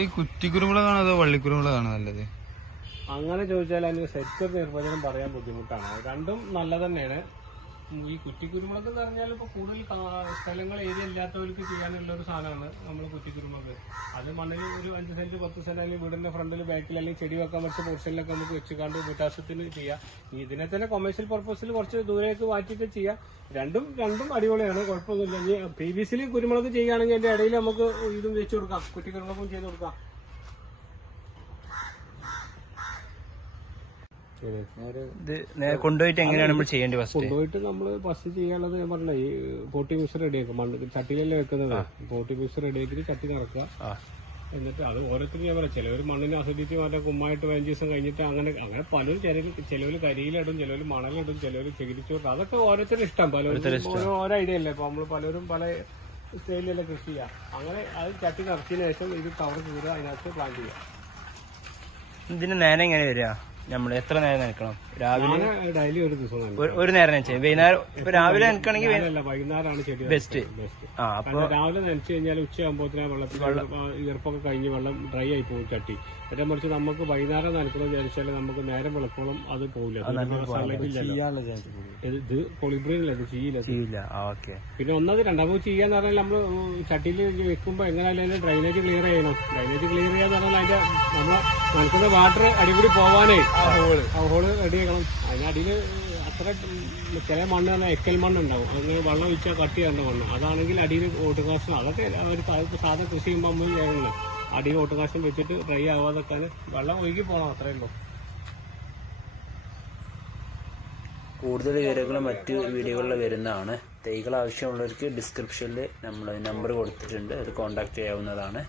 ഈ കുറ്റിക്കുരുമുളകാണോ അതോ വള്ളിക്കുരുമുളകാണോ നല്ലത്? അങ്ങനെ ചോദിച്ചാൽ അതിന് ശരിക്കൊരു നിർവചനം പറയാൻ ബുദ്ധിമുട്ടാണ്. രണ്ടും നല്ല തന്നെയാണ്. ഈ കുറ്റിക്കുരുമുളക് എന്ന് പറഞ്ഞാൽ ഇപ്പോൾ കൂടുതൽ സ്ഥലങ്ങൾ ഏരിയ ഇല്ലാത്തവർക്ക് ചെയ്യാനുള്ള ഒരു സാധനമാണ് നമ്മൾ കുറ്റിക്കുരുമുളക്. അത് മണ്ണിൽ ഒരു 5 സെന്റ് 10 സെന്റ് അല്ലെങ്കിൽ വീടിന്റെ ഫ്രണ്ടിൽ ബാക്കിൽ അല്ലെങ്കിൽ ചെടി വെക്കാൻ പറ്റിയ പോർഷനിലൊക്കെ നമുക്ക് വെച്ചുകൊണ്ട് പൊട്ടാസ്യത്തിന് ചെയ്യാം. ഇതിനെ തന്നെ കൊമേഴ്ഷ്യൽ പർപ്പസിൽ കുറച്ച് ദൂരേക്ക് മാറ്റിയിട്ട് ചെയ്യാം. രണ്ടും അടിപൊളിയാണ്, കുഴപ്പമൊന്നുമില്ല. ഇനി PVC-യിൽ കുരുമുളക് ചെയ്യുകയാണെങ്കിൽ അതിന്റെ ഇടയിൽ നമുക്ക് ഇതും വെച്ച് കൊടുക്കാം, കുറ്റിക്കുരുമുളകും ചെയ്ത് കൊടുക്കാം. കൊണ്ടുപോയിട്ട് എങ്ങനെയാണ് നമ്മൾ ചെയ്യേണ്ടത്? കൊണ്ടുപോയിട്ട് നമ്മൾ ഫസ്റ്റ് ചെയ്യാനുള്ളത് ഞാൻ പറഞ്ഞ ഈ പോട്ടി മിക്സ് റെഡിയാക്കും. മണ്ണ് ചട്ടിയിലല്ലേ വെക്കുന്നത്. പോട്ടി മിക്സ് റെഡിയാക്കിയിട്ട് ചട്ടി നിറക്കുക. എന്നിട്ട് അത് ഓരോരുത്തരും ഞാൻ പറയാം, ചിലവർ മണ്ണിന് അസിഡിറ്റി മാറ്റാൻ കുമ്മായിട്ട് 15 ദിവസം കഴിഞ്ഞിട്ട് അങ്ങനെ പലരും ചിലവർ കരിയിലിടും, ചിലവർ മണലിടും, ചിലവർ ചകിരിച്ചോട്ട്. അതൊക്കെ ഓരോരുത്തരും ഇഷ്ടം. പലരും ഓരോ ഐഡിയ അല്ലേ. ഇപ്പൊ നമ്മള് പലരും പല സ്റ്റൈലിലല്ലേ കൃഷി ചെയ്യാം. അങ്ങനെ അത് ചട്ടി നിറച്ചതിന് ശേഷം ഇത് കവർ കീറുക, അതിനകത്ത് പ്ലാന്റ് ചെയ്യാം. ഇതിന് നേരം എങ്ങനെ വരിക? നമ്മൾ എത്ര നേരം നനക്കണം? രാവിലെ ഡെയിലി ഒരു ദിവസം ഒരു നേരം നനച്ചു വൈകുന്നേരം. ഇപ്പൊ രാവിലെ നനക്കണമെങ്കിൽ വൈകുന്നേരമാണ് ചെടി ബെസ്റ്റ്. അപ്പൊ രാവിലെ നനച്ചു കഴിഞ്ഞാൽ ഉച്ചയാകുമ്പോഴത്തേന് വെള്ളത്തിൽ ഈർപ്പൊക്കെ കഴിഞ്ഞ് വെള്ളം ഡ്രൈ ആയി പോകും ചട്ടി. ഏറ്റവും മറിച്ച് നമുക്ക് വൈകുന്നേരം നനക്കണമെന്ന് വിചാരിച്ചാൽ നമുക്ക് നേരം വെളുപ്പോഴും അത് പോകില്ല. ഇത് പൊളിബ്രീനല്ല, ഇത് ചെയ്യില്ല. പിന്നെ ഒന്നത് രണ്ടാമത് ചെയ്യാന്ന് പറഞ്ഞാൽ നമ്മള് ചട്ടിയിൽ വെക്കുമ്പോ എങ്ങനെയായാലും ഡ്രൈനേജ് ക്ലിയർ ചെയ്യണം. ഡ്രൈനേജ് ക്ലിയർ ചെയ്യാന്ന് പറഞ്ഞാൽ അതിന്റെ നമ്മളെ നനക്കുന്ന വാട്ടർ അടിപൊളി പോവാനേ ആ ഹോള് റെഡിയാക്കണം. അതിനടിയിൽ അത്ര ചില മണ്ണ് പറഞ്ഞാൽ എക്കൽ മണ്ണുണ്ടാവും. അങ്ങനെ വെള്ളം ഒഴിച്ചാൽ കട്ടി ചെയ്യേണ്ട മണ്ണ്. അതാണെങ്കിൽ അടിയിൽ ഓട്ടുകാശം, അതൊക്കെ ഒരു സാധാരണ കൃഷി ചെയ്യുമ്പോൾ നമ്മൾ ചെയ്യണം. അടിയിൽ ഓട്ടുകാശം വെച്ചിട്ട് ഡ്രൈ ആവാതൊക്കെ വെള്ളം ഒഴുകി പോകണം, അത്രയേ ഉള്ളൂ. കൂടുതൽ വിവരങ്ങളും മറ്റ് വീഡിയോകളിൽ വരുന്നതാണ്. തൈകൾ ആവശ്യമുള്ളവർക്ക് ഡിസ്ക്രിപ്ഷനിൽ നമ്മൾ നമ്പർ കൊടുത്തിട്ടുണ്ട്, അത് കോൺടാക്ട് ചെയ്യാവുന്നതാണ്.